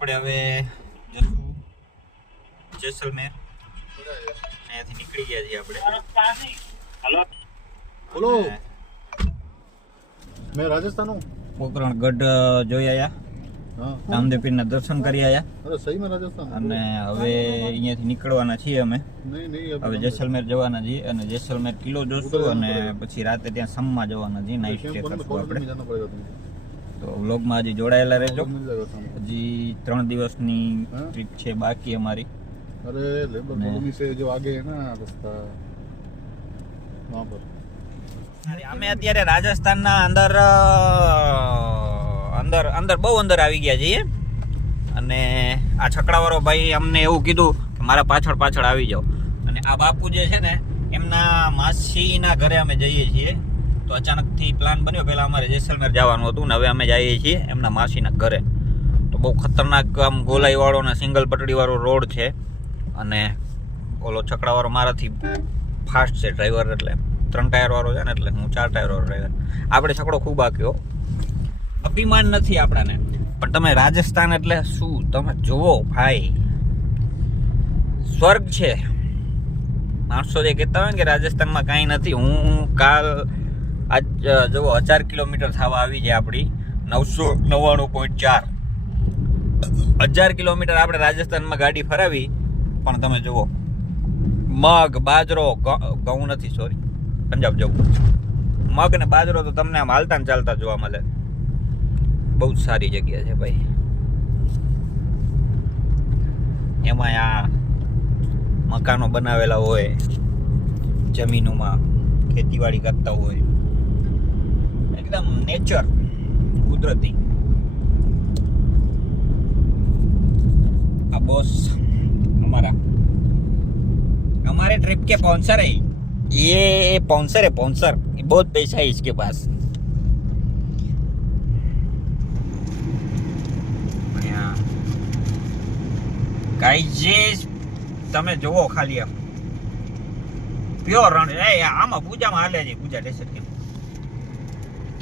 આપણે હવે જશું જેસલમેર. અહીંયાથી નીકળી ગયા છીએ આપણે. બોલો. मैं राजस्थान हूँ. પોકરણગઢ જોઈ આવ્યા, हाँ. રામદેવ પીરના દર્શન કરી આવ્યા अरे सही में राजस्थान. અને હવે અહીંયાથી નીકળવાના છીએ અમે. नहीं नहीं હવે જેસલમેર જવાના છીએ અને જેસલમેર કિલ્લો જોશું અને પછી રાતે ત્યાં સમમાં જવાના છીએ. નાઇટ સ્ટે કરશું આપણે. जाना पड़ेगा तुमको. તો વ્લોગમાં હજી જોડાયેલા રહેજો. मिल जाएगा सामने. હજી 3 દિવસની ટ્રીપ છે બાકી અમારી. अरे लेबर कॉलोनी से जो आगे है ना रास्ता वहाँ पर. અમે અત્યારે રાજસ્થાનના અંદર બહુ અંદર આવી ગયા છીએ અને આ છકડાવાળો ભાઈ અમને એવું કીધું કે મારા પાછળ આવી જાઓ. અને આ બાપુ જે છે ને એમના માસીના ઘરે અમે જઈએ છીએ. તો અચાનકથી પ્લાન બન્યો. પહેલાં અમારે જેસલમેર જવાનું હતું ને હવે અમે જઈએ છીએ એમના માસીના ઘરે. તો બહુ ખતરનાક આમ ગોલાઈવાળો ને સિંગલ પટડીવાળો રોડ છે અને ઓલો છકડાવાળો મારાથી ફાસ્ટ છે ડ્રાઈવર, એટલે 3 ટાયરવાળો છે ને એટલે હું 4 ટાયરવાળો ડ્રાઈવર. આપણે છકડો ખૂબ આક્યો. અભિમાન નથી આપણાને, પણ તમે રાજસ્થાન એટલે શું તમે જુઓ ભાઈ, સ્વર્ગ છે. માણસો જે કહેતા હોય ને કે રાજસ્થાનમાં કાંઈ નથી, હું આજ જુઓ 1000 કિલોમીટર થવા આવી જાય આપણી 999.4. 1000 કિલોમીટર આપણે રાજસ્થાનમાં ગાડી ફરાવી, પણ તમે જુઓ મગ બાજરો ઘઉં નથી, સોરી પંજાબ જવું, મગ ને બાજરો તો તમને આમ હાલતા ને ચાલતા જોવા મળે. બહુ જ સારી જગ્યા છે ભાઈ. એમાં આ મકાનો બનાવેલા હોય, જમીનોમાં ખેતીવાડી કરતા હોય, એકદમ નેચર, કુદરતી. આ બોસ हमारे ट्रिप के स्पॉन्सर है ये. स्पॉन्सर है, स्पॉन्सर. बहुत पैसा है इसके पास. ગાઈઝ તમે જોવો ખાલી આમ પ્યોર રણ. આમાં પૂજામાં હાલે છે, પૂજા ડેસર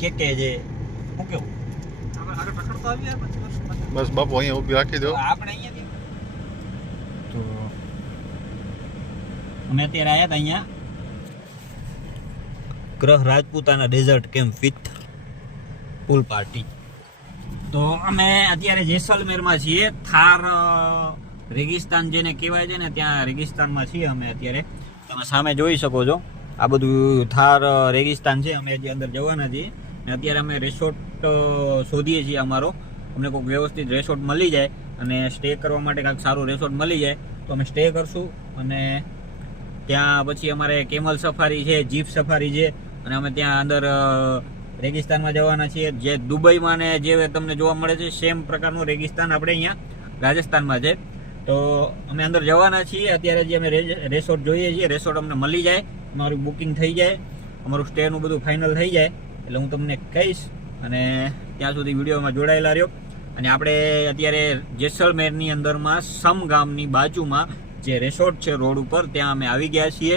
કે છે શું કેવું આગળ પકડતો આવી बस बापू અહીંયા ઊભી રાખી દો. આપણે અહીંયા તો અમે અત્યારે આવ્યા હતા અહીંયા Graha Rajputana desert camp with pool party. તો અમે અત્યારે જેસલમેરમાં છીએ. થાર રેગિસ્તાન જેને કહેવાય છે ને ત્યાં રેગિસ્તાનમાં છીએ અમે અત્યારે. તમે સામે જોઈ શકો છો આ બધું થાર રેગિસ્તાન છે. અમે હજી અંદર જવાના છીએ ને અત્યારે અમે રિસોર્ટ શોધીએ છીએ અમારો. અમને કોઈક વ્યવસ્થિત રિસોર્ટ મળી જાય અને સ્ટે કરવા માટે કાંઈક સારું રિસોર્ટ મળી જાય તો અમે સ્ટે કરશું. અને ત્યાં પછી અમારે કેમલ સફારી છે, જીપ સફારી છે અને અમે ત્યાં અંદર રેગિસ્તાનમાં જવાના છીએ. જે દુબઈમાં ને જે તમને જોવા મળે છે સેમ પ્રકારનું રેગિસ્તાન આપણે અહીંયા રાજસ્થાનમાં છે. તો અમે અંદર જવાના છીએ. અત્યારે જે અમે રિસોર્ટ જોઈએ છીએ, રિસોર્ટ અમને મળી જાય, અમારું બુકિંગ થઈ જાય, અમારું સ્ટેનું બધું ફાઇનલ થઈ જાય એટલે હું તમને કહીશ. અને ત્યાં સુધી વિડીયોમાં જોડાયેલા રહ્યો. અને આપણે અત્યારે જેસલમેરની અંદરમાં સમ ગામની બાજુમાં જે રિસોર્ટ છે રોડ ઉપર, ત્યાં અમે આવી ગયા છીએ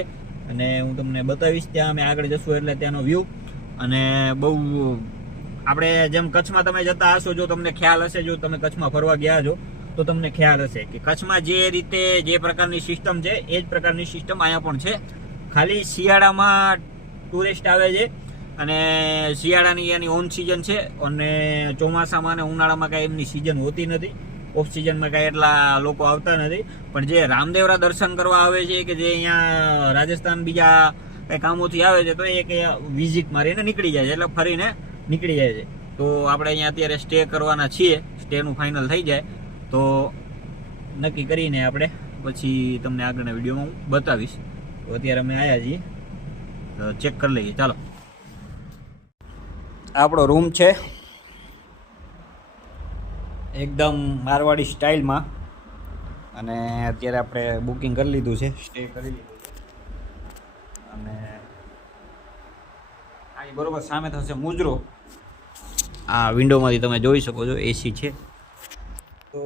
અને હું તમને બતાવીશ. ત્યાં અમે આગળ જશું એટલે ત્યાંનો વ્યૂ. અને બહુ આપણે જેમ કચ્છમાં તમે જતા હશો, જો તમને ખ્યાલ હશે, જો તમે કચ્છમાં ફરવા ગયા છો તો તમને ખ્યાલ હશે કે કચ્છમાં જે રીતે જે પ્રકારની સિસ્ટમ છે એ જ પ્રકારની સિસ્ટમ અહીંયા પણ છે. ખાલી શિયાળામાં ટુરિસ્ટ આવે છે અને શિયાળાની એની ઓન સિઝન છે અને ચોમાસામાં અને ઉનાળામાં કાંઈ એમની સિઝન હોતી નથી. ઓફ સિઝનમાં કાંઈ એટલા લોકો આવતા નથી. પણ જે રામદેવરા દર્શન કરવા આવે છે કે જે અહીંયા રાજસ્થાન બીજા કંઈ કામોથી આવે છે તો એ કંઈ વિઝિટ મારીને નીકળી જાય છે, એટલે ફરીને નીકળી જાય છે. તો આપણે અહીંયા અત્યારે સ્ટે કરવાના છીએ. સ્ટેનું ફાઇનલ થઈ જાય તો નક્કી કરીને આપણે પછી તમને આગળના વિડીયોમાં હું બતાવીશ. તો અત્યારે અમે આવ્યા છીએ, ચેક કરી લઈએ. ચાલો, આપણો રૂમ છે એકદમ મારવાડી સ્ટાઇલમાં અને અત્યારે આપણે બુકિંગ કરી લીધું છે, સ્ટે કરી લીધું છે. અને આ બરોબર સામે થશે મુજરો. આ વિન્ડોમાંથી તમે જોઈ શકો છો એસી છે. તો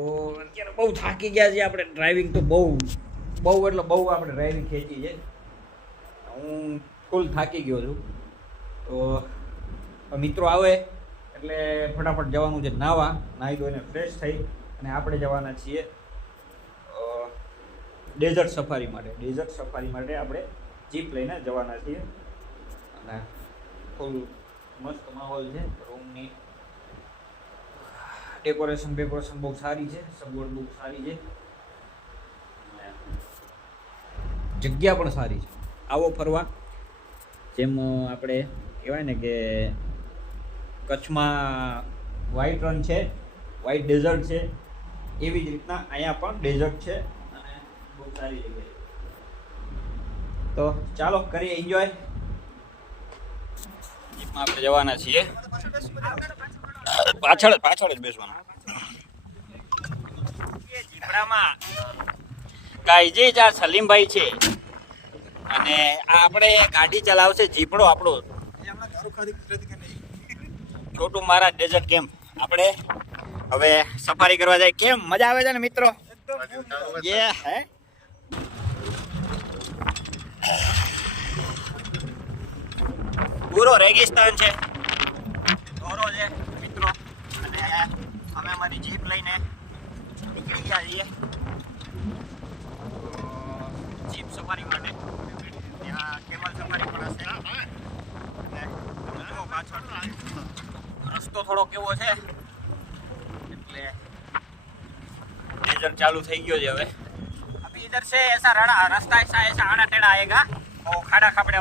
અત્યારે બહુ થાકી ગયા છે આપણે. ડ્રાઇવિંગ તો બહુ એટલે બહુ આપણે ડ્રાઇવિંગ ખેંચી છે. હું ફૂલ થાકી ગયો છું. તો મિત્રો આવે એટલે ફટાફટ જવાનું છે નાહવા. નાહી ધોઈને ફ્રેશ થઈ અને આપણે જવાના છીએ ડેઝર્ટ સફારી માટે. ડેઝર્ટ સફારી માટે આપણે જીપ લઈને જવાના છીએ અને ફૂલ મસ્ત માહોલ છે. રૂમની ડેકોરેશન બહુ સારી છે, સગવડ બહુ સારી છે, જગ્યા પણ સારી છે. આવો ફરવા. જેમ આપણે કહેવાય ને કે કચ્છમાં વ્હાઈટ રન છે, વ્હાઈટ ડેઝર્ટ છે, એવી જ રીતના અહીંયા પણ ડેઝર્ટ છે અને બહુ સારી જગ્યા છે. તો ચાલો કરીએ એન્જોય. જીપમાં આપણે જવાના છીએ, પાછળ જ બેસવાના. જીપડામાં ગાયજી આ સલીમભાઈ છે અને આ આપણે ગાડી ચલાવશે જીપડો આપણો છોટું મારા ડેઝર્ટ કેમ્પ. આપણે હવે સફારી કરવા જાય. કેમ મજા આવે છે ને મિત્રો? હે પૂરો રેગિસ્તાન છે, દોરો છે મિત્રો. અને અમે અમારી જીપ લઈને નીકળી ગયા છીએ જીપ સફારી માટે. ત્યાં કેમલ સફારી પણ હશે. અને તમે જુઓ પાછળ રસ્તો થોડો કેવો છે એટલે ડેઝર્ટ ચાલુ થઈ ગયો છે હવે. अभी इधर से ऐसा रास्ता ऐसा आड़ा टेढ़ा आएगा वो खाड़ा खाबड़े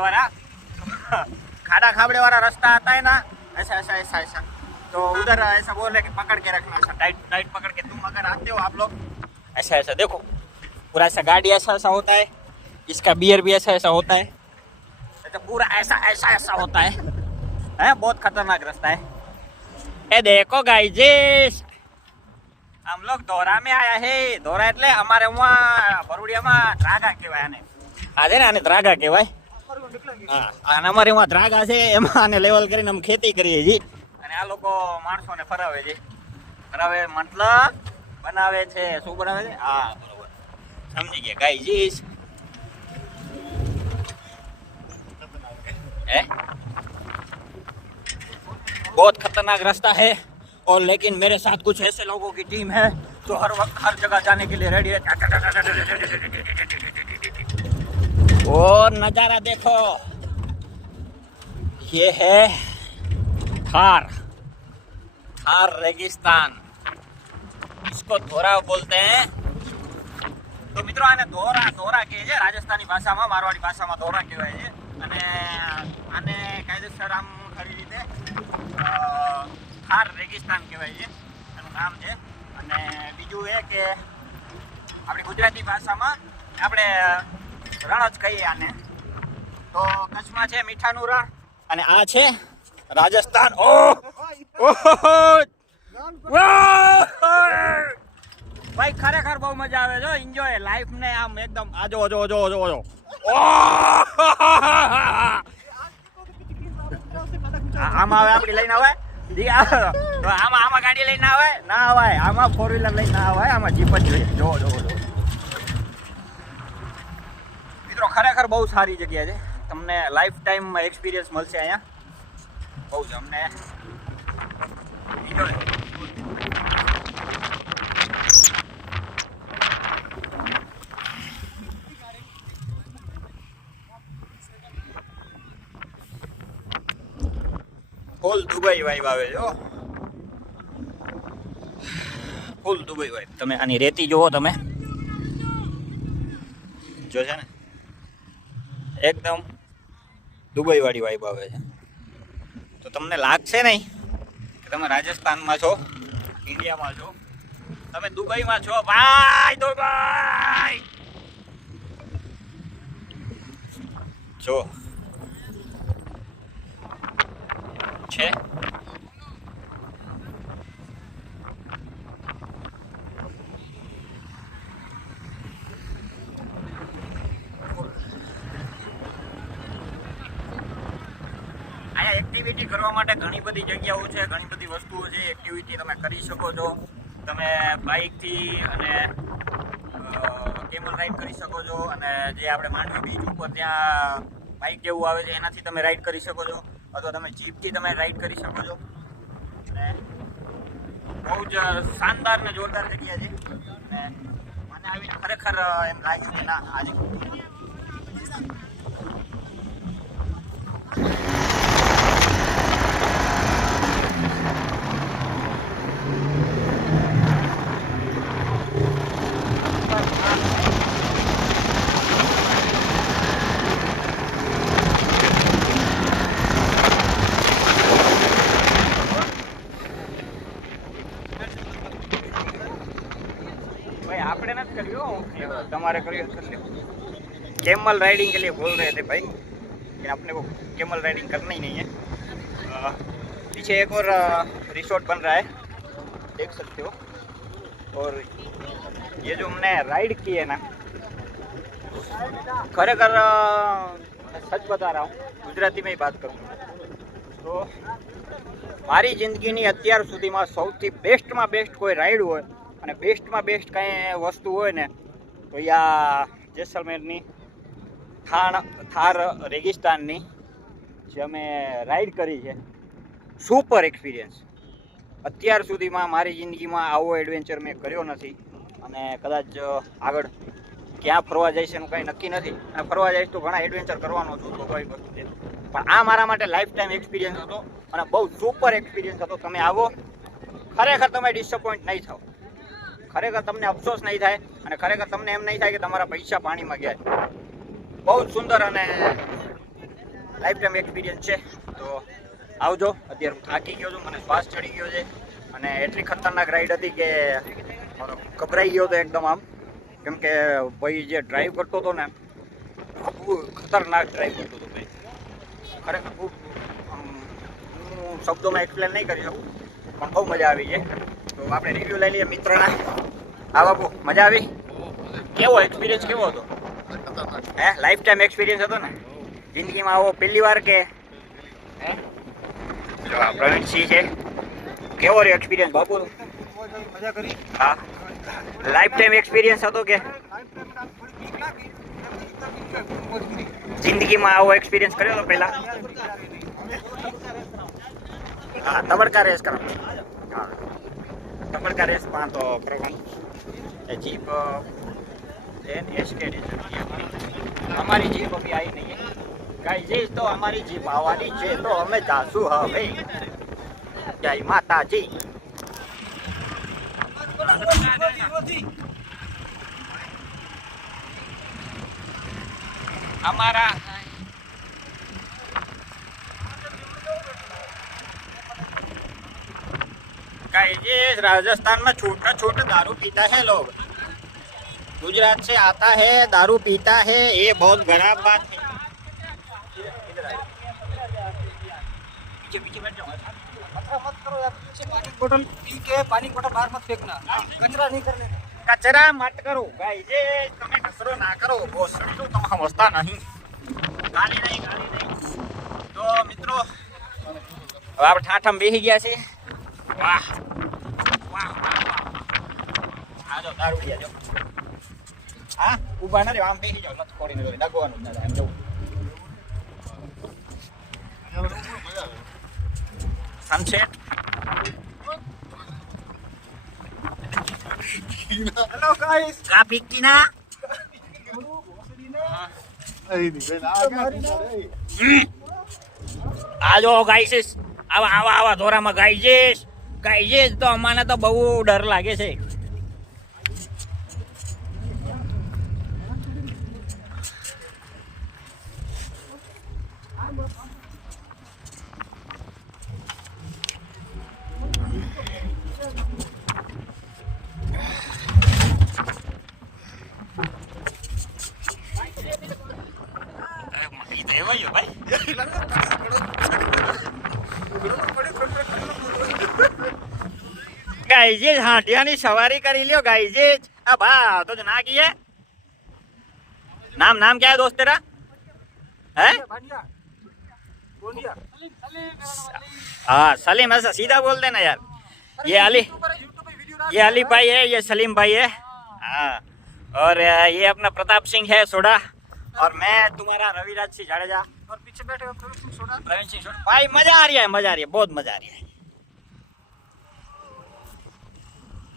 वाला रास्ता आता है ना, ऐसा तो उधर ऐसा बोले कि पकड़ के रखना, ऐसा टाइट पकड़ के. तुम अगर आते हो आप लोग ऐसा देखो पूरा ऐसा गाड़ी ऐसा होता है, इसका बियर भी ऐसा होता है, तो पूरा ऐसा होता है. बहुत खतरनाक रास्ता है. ए देखो गाइस, हम लोग दौरा में आया है. दौरा એટલે અમારે અહીંયા ભરૂડિયામાં દ્રાગા કહેવાય આને. આ છે ને આને દ્રાગા કહેવાય. હા, અને અમારે અહીંયા દ્રાગા છે, એમાં આને લેવલ કરીને અમે ખેતી કરીએ છીએ. અને આ લોકો માણસોને ફરાવે છે. ફરાવે મતલબ બનાવે છે. શું બનાવે છે? હા બરોબર, સમજી ગયા ગાઈસ. बहुत खतरनाक रास्ता है और लेकिन मेरे साथ कुछ ऐसे लोगों की टीम है जो हर वक्त हर जगह जाने के लिए रेडी है. और नजारा देखो, ये है थार रेगिस्तान, इसको धोरा बोलते हैं. તો મિત્રો આને ધોરા કહે છે રાજસ્થાની ભાષામાં, મારવાડી ભાષામાં ધોરા કહેવાય છે. અને આને કાયદેસર આમ ખરી રીતે થાર રેગિસ્તાન કહેવાય છે, એનું નામ છે. અને બીજું એ કે આપણી ગુજરાતી ભાષામાં આપણે રણ જ કહીએ આને. તો કચ્છમાં છે મીઠાનું રણ અને આ છે રાજસ્થાન. ભાઈ ખરેખર બહુ મજા આવે છે. એન્જોય લાઈફ ને આમ એકદમ. આ જો આમાં હવે આપડી લઈને આવે આમાં ગાડી લઈને આવે ના આવે, આમાં 4-વ્હીલર લઈને ના આવે, આમાં જીપ જ જોઈએ. જો મિત્રો ખરેખર બહુ સારી જગ્યા છે. તમને લાઈફ ટાઈમ એક્સપિરિયન્સ મળશે અહીંયા. બહુ જ અમને એન્જોય. ફૂલ દુબઈ વાઇબ આવે છે. ફૂલ દુબઈ વાઇબ. તમે આની રેતી જુઓ, તમે જો છે ને એકદમ દુબઈ વાળી વાઇબ આવે છે. તો તમને લાગશે નહીં કે તમે રાજસ્થાનમાં છો, ઇન્ડિયામાં છો, તમે દુબઈમાં છો. ભાઈ દુબઈ જો છે. અહીંયા એક્ટિવિટી કરવા માટે ઘણી બધી જગ્યાઓ છે, ઘણી બધી વસ્તુઓ છે. એક્ટિવિટી તમે કરી શકો છો. તમે બાઇકથી અને કેમલ રાઈડ કરી શકો છો. અને જે આપણે માંડવી બીચ ઉપર ત્યાં બાઇક જેવું આવે છે એનાથી તમે રાઈડ કરી શકો છો, અથવા તમે જીપથી તમે રાઈડ કરી શકો છો. અને બહુ જ શાનદાર ને જોરદાર જગ્યા છે. અને મને આવીને ખરેખર એમ લાગ્યું કે ના આજે आपने ना करियो तुम्हारे करियो कर लो. कैमल राइडिंग के लिए बोल रहे थे भाई कि अपने को कैमल राइडिंग करना ही नहीं है. पीछे एक और रिसोर्ट बन रहा है, देख सकते हो. और ये जो हमने राइड की है ना, खरेखर सच बता रहा हूँ, गुजराती में ही बात करूँगा तो મારી જિંદગીની અત્યાર સુધીમાં સૌથી બેસ્ટમાં બેસ્ટ કોઈ રાઈડ હોય અને બેસ્ટમાં બેસ્ટ કાંઈ વસ્તુ હોય ને તો આ જેસલમેરની થાર રેગિસ્તાનની જે અમે રાઈડ કરી છે. Super experience. અત્યાર સુધીમાં મારી જિંદગીમાં આવો એડવેન્ચર મેં કર્યો નથી અને કદાચ આગળ ક્યાં ફરવા જઈશ એનું કાંઈ નક્કી નથી. અને ફરવા જઈશ તો ઘણા એડવેન્ચર કરવાનો છું તો કોઈ વસ્તુ છે, પણ આ મારા માટે લાઈફ ટાઈમ એક્સપિરિયન્સ હતો અને બહુ સુપર એક્સપિરિયન્સ હતો. તમે આવો, ખરેખર તમે ડિસઅપોઇન્ટ નહીં થાવ, ખરેખર તમને અફસોસ નહીં થાય અને ખરેખર તમને એમ નહીં થાય કે તમારા પૈસા પાણીમાં ગયા. બહુ જ સુંદર અને લાઈફ ટાઈમ એક્સપિરિયન્સ છે. તો આવજો. અત્યારે હું થાકી ગયો છું, મને શ્વાસ ચડી ગયો છે અને એટલી ખતરનાક રાઈડ હતી કે ગભરાઈ ગયો હતો એકદમ આમ, કેમ કે ભાઈ જે ડ્રાઈવ કરતો હતો ને બહુ ખતરનાક ડ્રાઈવ કરતો હતો ભાઈ. ખરેખર ખૂબ હું શબ્દોમાં એક્સપ્લેન નહીં કરી શકું પણ બહુ મજા આવી છે. તો આપણે રિવ્યૂ લઈ લઈએ મિત્રના. આ બાપુ મજા આવી? કેવો એક્સપિરિયન્સ કેવો હતો? હે, લાઈફ ટાઈમ એક્સપિરિયન્સ હતો ને જિંદગીમાં આવો પહેલી વાર કે? હે, જો આ પ્રવીણસિંહ છે. કેવો રહ્યો એક્સપિરિયન્સ બાપુ? મજા કરી. હા, લાઈફ ટાઈમ એક્સપિરિયન્સ હતો કે જિંદગીમાં આવો એક્સપિરિયન્સ કર્યો હતો પહેલા? હા, તબડકા રેસ કરો. હા, તબડકા રેસમાં તો કરવાનું. એ જીપ એસકેડી અમારી જીપ અભી આવી નહીં ગાઈઝ, તો અમારી જીપ આવવાની છે તો અમે જાશું હવે. જય માતાજી. हमारा गाइस राजस्थान में छोटा छोटा दारू पीता है लोग. गुजरात से आता है, दारू पीता है, ये बहुत खराब बात है. पीछे पीछे बैठ जाओ. मत करो यार, पीछे पानी की बोतल पी के पानी की बोतल बाहर मत फेंकना, कचरा नहीं करने का. कचरा मत करो गाइस, તમે કચરો ના કરો. ભોસડી તો તમે સમજતા નહીં. ગાલી નહીં. તો મિત્રો હવે આપણે ઠાઠમ બેસી ગયા છે. વાહ વાહ વાહ. આ જો દારૂ પીયા જો. હા, ઊભા ના રે, આમ બેસી જાવ. નથી ખોડીને ડગવાનું જ ના એમ જવું. સનસેટ. Hello guys. કા પીકી ના આ જો ગાઈસીસ, આવા ધોરામાં ગાઈસીસ તો અમાને તો બહુ ડર લાગે છે. ગાઈજીસ હાંડિયાની સવારી કરી લ્યો ગાઈજીસ. આ બા તો ના કીએ. नाम क्या है दोस्त तेरा? है हाँ सलीम. ऐसा सीधा बोल देना यार. ये अली भाई है, ये सलीम भाई है. हाँ, और ये अपना प्रताप सिंह है सोडा, और मैं तुम्हारा रविराज सिंह जाडेजा, और पीछे बैठे हुए प्रवीण सिंह सोडा. भाई मजा आ रही है, बहुत मजा आ रही है.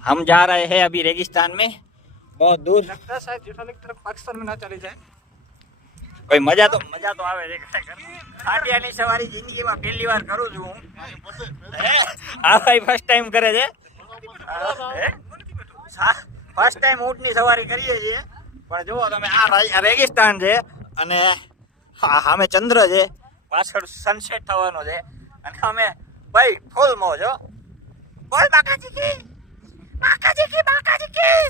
हम जा रहे हैं अभी रेगिस्तान में, बहुत दूर। लगता है शायद जेठालाल की तरफ पाकिस्तान में ना चले जाए। કોઈ મજા તો આવે છે ખરેખર. ખાટિયાની સવારી જિંદગીમાં પહેલી વાર કરું છું હું. આ ભાઈ ફર્સ્ટ ટાઈમ કરે છે. ફર્સ્ટ ટાઈમ ઊંટની સવારી કરીએ છીએ. પણ જુઓ તમે, આ રેગિસ્તાન છે અને સામે ચંદ્ર છે, પાછળ સનસેટ થવાનો છે અને અમે ભાઈ ફૂલ મોજ હો. બોલ બાકાજી કી, બાકાજી કી.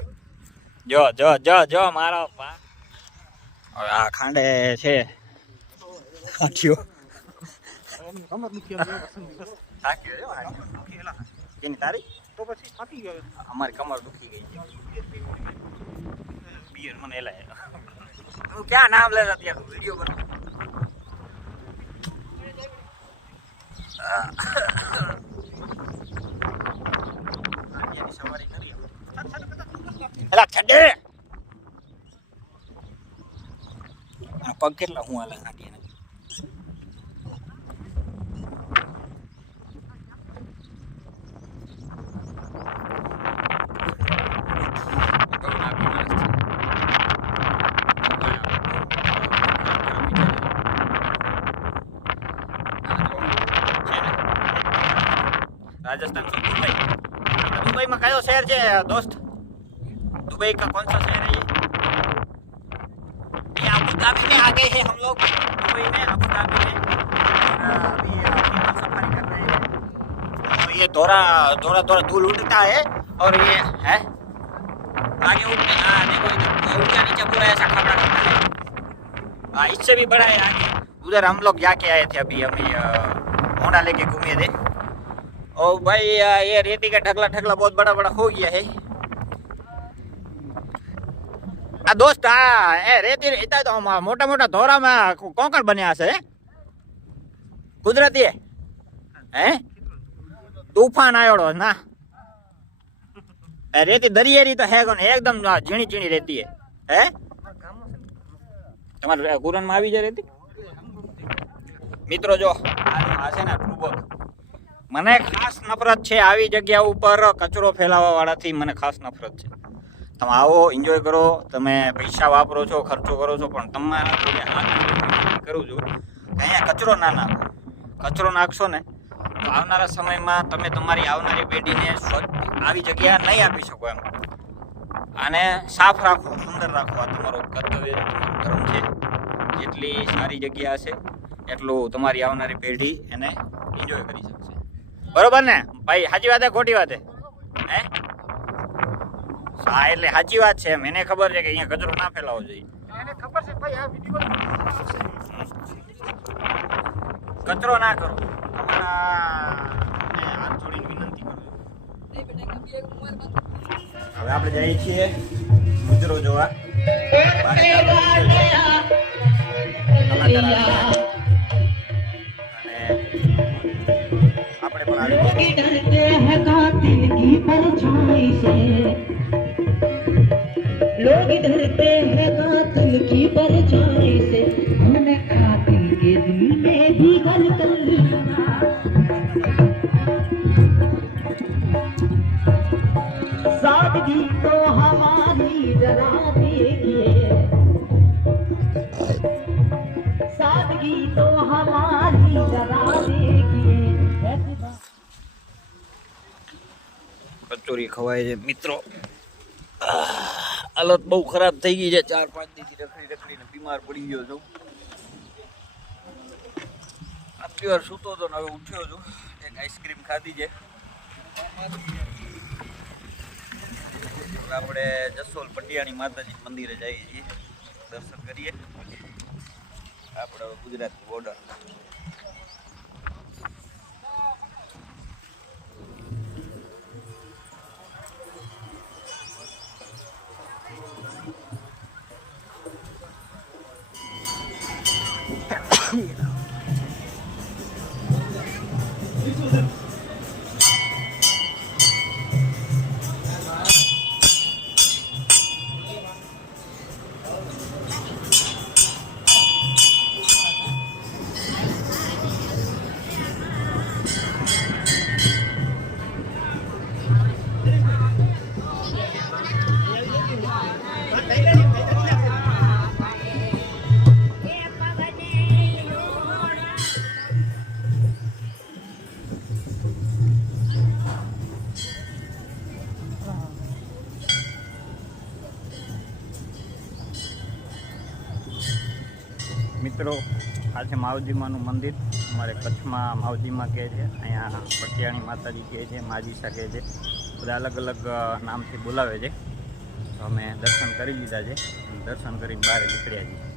જો જો જો જો મારો હવે આ ખાંડે છે હાથીઓ. કમર દુખી આવે હાથીઓ છે, જેની તારી તો પછી થાકી ગયો. અમારી કમર દુખી ગઈ છે. બિયર મને લાય. તું ક્યાં નામ લે અત્યારે વિડીયો બનાવ. સવારી કરી એલા છડે પગ કેટલા હું હાલે હાટીને. राजस्थान से दुबई. दुबई में कयो शहर है दोस्त? दुबई का कौन सा शहर है ये? अबू धाबी में आ गए हैं हम लोग. दुबई में अबू धाबी में अभी सफारी कर रहे हैं. तो ये थोड़ा धूल उड़ता है और ये है आगे उड़ते. हाँ देखो इधर ऊंचा नीचे पूरा ऐसा खबड़ा खबड़ा है. हाँ इससे भी बड़ा है आगे. उधर हम लोग जाके आए थे अभी होंडा लेके घूमे थे. और भाई ये रेती का ढगला बहुत बड़ा हो गया है. दोस्त रेती रहता है तो मोटा धोरा में कोकण बन्या से कुदरती है. तूफान आयोड़ो ना. रेती दरियेरी तो है कोने एकदम झीणी रहती है. તમારે કુરનમાં આવી જાય રેતી. મિત્રો જો આ છે ને ટ્રુબક, મને ખાસ નફરત છે આવી જગ્યા ઉપર કચરો ફેલાવવા વાળાથી. મને ખાસ નફરત છે. તમે આવો, એન્જોય કરો, તમે પૈસા વાપરો છો, ખર્ચો કરો છો, પણ તમારા જોડે હાથ કરું છું અહીંયા કચરો ના નાખો. કચરો નાખશો ને તો આવનારા સમયમાં તમે તમારી આવનારી પેઢીને આવી જગ્યા નહીં આપી શકો. એમ આને સાફ રાખો, સુંદર રાખો. આ તમારો કર્તવ્ય, ધર્મ છે. જેટલી સારી જગ્યા હશે એટલું તમારી આવનારી પેઢી એને એન્જોય કરી શકશે. બરોબર ને ભાઈ? સાચી વાત હે ખોટી વાત હે? હા એટલે સાચી વાત છે. મને ખબર છે કે અહીંયા કચરો ના ફેલાવો જોઈએ. એને ખબર છે ભાઈ આ વિડિયો કચરો ના કરો. તમારા હાથ જોડીને વિનંતી કરું. હવે આપણે જઈએ છીએ મુજરો જોવા. लोग डरते हैं कातिल की परछाई से, हमें कातिल के दिल में भी गलत सादगी तो हमारी डरा देगी, सादगी तो हमारी डरा देगी. કચોરી ખવાય છે મિત્રો. હાલત બહુ ખરાબ થઈ ગઈ છે. 4-5 દિવસથી રખડીને બીમાર પડી ગયો છું. આટલી વાર સૂતો હતો ને હવે ઉઠ્યો છું. એક આઈસ્ક્રીમ ખાધી છે. આપણે જસોલ પટિયાણી માતાજી મંદિરે જઈએ છીએ, દર્શન કરીએ. આપણે હવે ગુજરાતની બોર્ડર. મિત્રો આ છે માવજીમાનું મંદિર. અમારે કચ્છમાં માવજીમાં કહે છે, અહીંયા પટિયાણી માતાજી કહે છે, માજીસા કહે છે, બધા અલગ અલગ નામથી બોલાવે છે. તો અમે દર્શન કરી લીધા છે, દર્શન કરીને બહાર નીકળ્યા છીએ.